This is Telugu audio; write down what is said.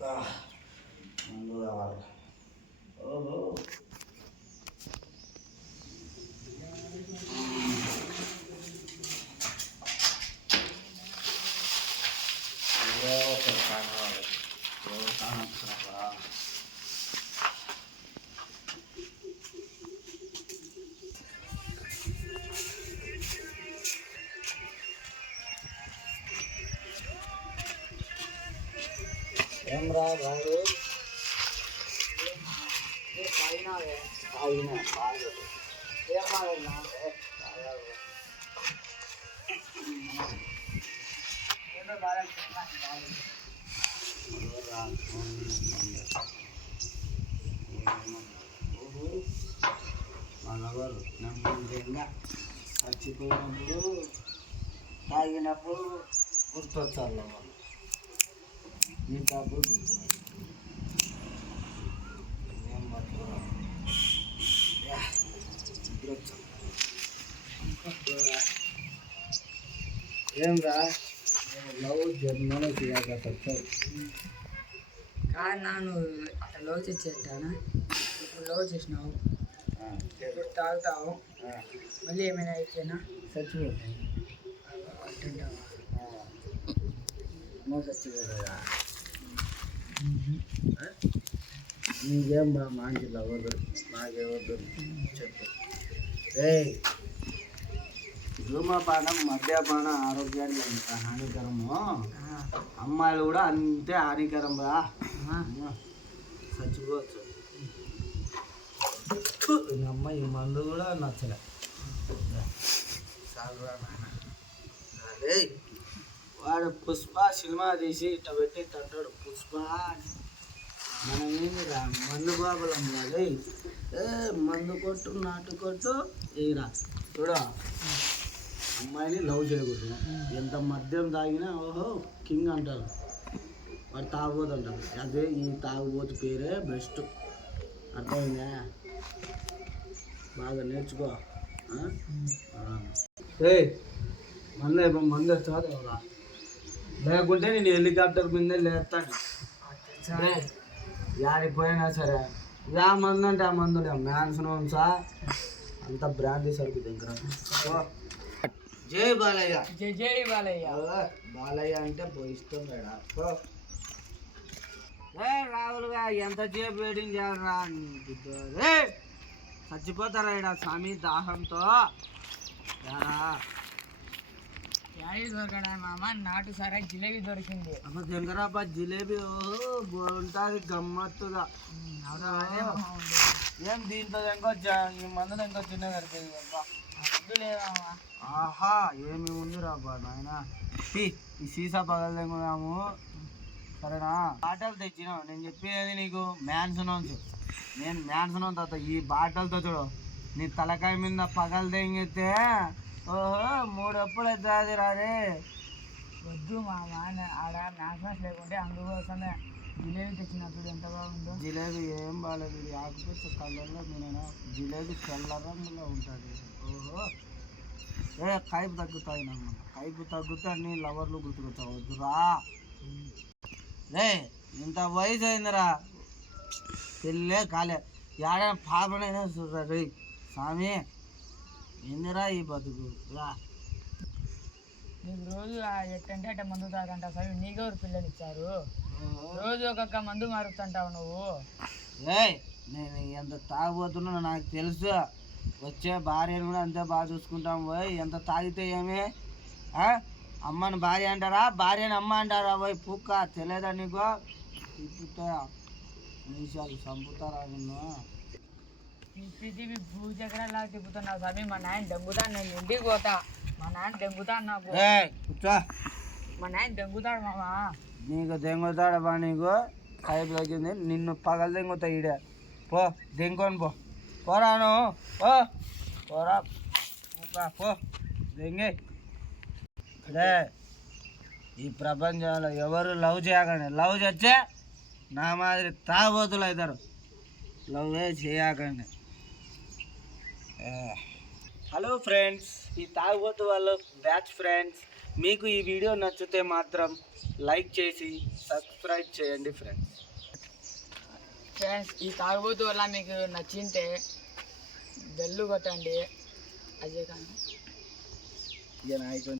మందు కావాలి. ఓహో ఏం రా బాబు తాగినావే తాగినా బాగా ఏం బాగా మనవారు నమ్మకంగా చచ్చిపోయినప్పుడు తాగినప్పుడు గుర్తొచ్చారు వాళ్ళు మిగతాప్పుడు ఏం బతుకురా ఏం రా లవ్ జన్మలో చేయాలి వచ్చావు కాదు నాను అట్లా లవ్ చేసేటానా ఇప్పుడు లవ్ చేసినావు ఇప్పుడు తాగుతావు మళ్ళీ ఏమైనా అయితేనా చచ్చిపోతాయి అంటుంటావా నువ్వు చచ్చిపోతావా నీకేం బా మంచి లవ్ దొరికింది నాకెవరు దొరికింది చెప్పు ధూమపానం మద్యపానం ఆరోగ్యానికి ఎంత హానికరమో అమ్మాయిలు కూడా అంతే హానికరం రా చచ్చిపోవచ్చు అమ్మాయి మందు కూడా నచ్చలే చాలురా నాయన అదే వాడు పుష్ప సినిమా తీసి ఇట్ట పెట్టి అంటాడు పుష్ప మనం ఏంది రా మందు బాబులం కాదు మందు కొట్టు నాటు కొట్టు ఏరా చూడ అమ్మాయిని లవ్ చేయకూడదు ఎంత మద్యం తాగినా ఓహో కింగ్ అంటారు వాడు తాగుబోతు అంటారు అదే ఈ తాగుబోతు పేరే బెస్ట్ అర్థమైందా బాగా నేర్చుకో మందు వచ్చారు లేకుంటే నేను హెలికాప్టర్ మీదే లేస్తాను యాడిపోయినా సరే ఆ మందు అంటే ఆ మందు మ్యాన్సన్ సార్ అంత బ్రాండీ సరుకు దగ్గర జై బాలయ్య జై జై బాలయ్య బాలయ్య అంటే ఇష్టం లేడా రావులుగా ఎంతసేపు వెయిటింగ్ చేయాలరా చచ్చిపోతారా ఇడా స్వామి దాహంతో యాడి దొరకడా మామ నాటు సరే జిలేబీ దొరికింది అమ్మ జంగరాబాద్ జిలేబీ బాగుంటుంది గమ్మత్తుగా ఏం దీంతో ఇంకొచ్చా ఈ మందులో ఇంకో చిన్న దొరికింది ఆహా ఏమి ఉంది రాబా నాయన ఈ సీసా పగలు తెంగుదాము సరేనా బాటలు తెచ్చినావు నేను చెప్పేది నీకు మ్యాన్సనోన్స్ నేను మ్యాన్సనోన్ తర్వాత ఈ బాటలతో చూడు నీ తలకాయ మీద పగలు తెంగితే ఓహో 3 అప్పులు అవుతుంది రాదే వద్దు మామ ఆడ మ్యాన్సన్స్ లేకుంటే అందుకోసమే జిలేబీ తెచ్చినప్పుడు ఎంత బాగుందో జిలేబీ ఏం బాగాలేదు ఆకుపచ్చ కలర్లో నేను జిలేబీ తెల్ల రంగులో ఉంటుంది ఓహో కైపు తగ్గుతాయి నమ్మ కైపు తగ్గుతే అన్ని లవర్లు గుర్తుకొచ్చావు వద్దురా ఇంత వయసు అయిందిరా పెళ్ళే కాలే ఏడైనా పాపనైనా చూడరా రే స్వామి ఏందిరా ఈ బతుకు రా నీకు రోజు ఎట్టంటే అట్ట మందు తాగంట స్వామి నీకెవరు పిల్లలు ఇచ్చారు రోజు ఒక్కొక్క మందు మారుతుంటావు నువ్వు నేను ఎంత తాగబోతున్నా నాకు తెలుసు వచ్చే భార్యను కూడా అంతే బాగా చూసుకుంటాం పోయి ఎంత తాగితే ఏమి అమ్మని భార్య అంటారా భార్యని అమ్మ అంటారా పోయి పుక్క తెలియదా నీకు తిప్పుతా నిమిషాలు చంపుతారా నిన్ను తిప్పి భూచక్రాలాగా తిప్పుతున్నావు స్వామి మా నాయన దెంగుతాడు నేను ఇంటికి పోతా మా నాయన దెంగుతాడు నాకు కూర్చో మా నాయన దెంగుతాడు మామ నీకు దెంగుతాడబా నీకు కైపు తగ్గింది నిన్ను పగలు దెంగుతా ఈడే పో దెంకొని పోరాను పోరా పో దెంగే అదే ఈ ప్రపంచంలో ఎవరు లవ్ చేయకండి లవ్ చేస్తే నా మాదిరి తాగబోతులు అవుతారు లవ్వే చేయకండి హలో ఫ్రెండ్స్ ఈ తాగబోతు వాళ్ళు బ్యాచ్ ఫ్రెండ్స్ మీకు ఈ వీడియో నచ్చితే మాత్రం లైక్ చేసి సబ్స్క్రైబ్ చేయండి ఫ్రెండ్స్. ఫ్రెండ్స్, ఈ తాగుబోతు వల్ల మీకు నచ్చింటే బెల్లు కొట్టండి. అజయ్ ఖాన్ ఇక నాయకుని